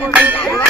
Yeah.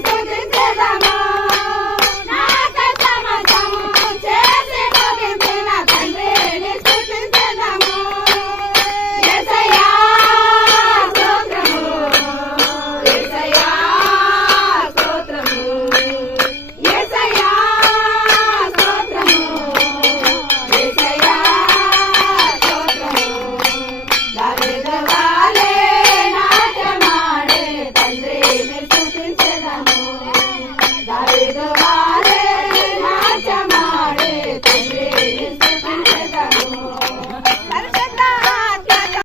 guys.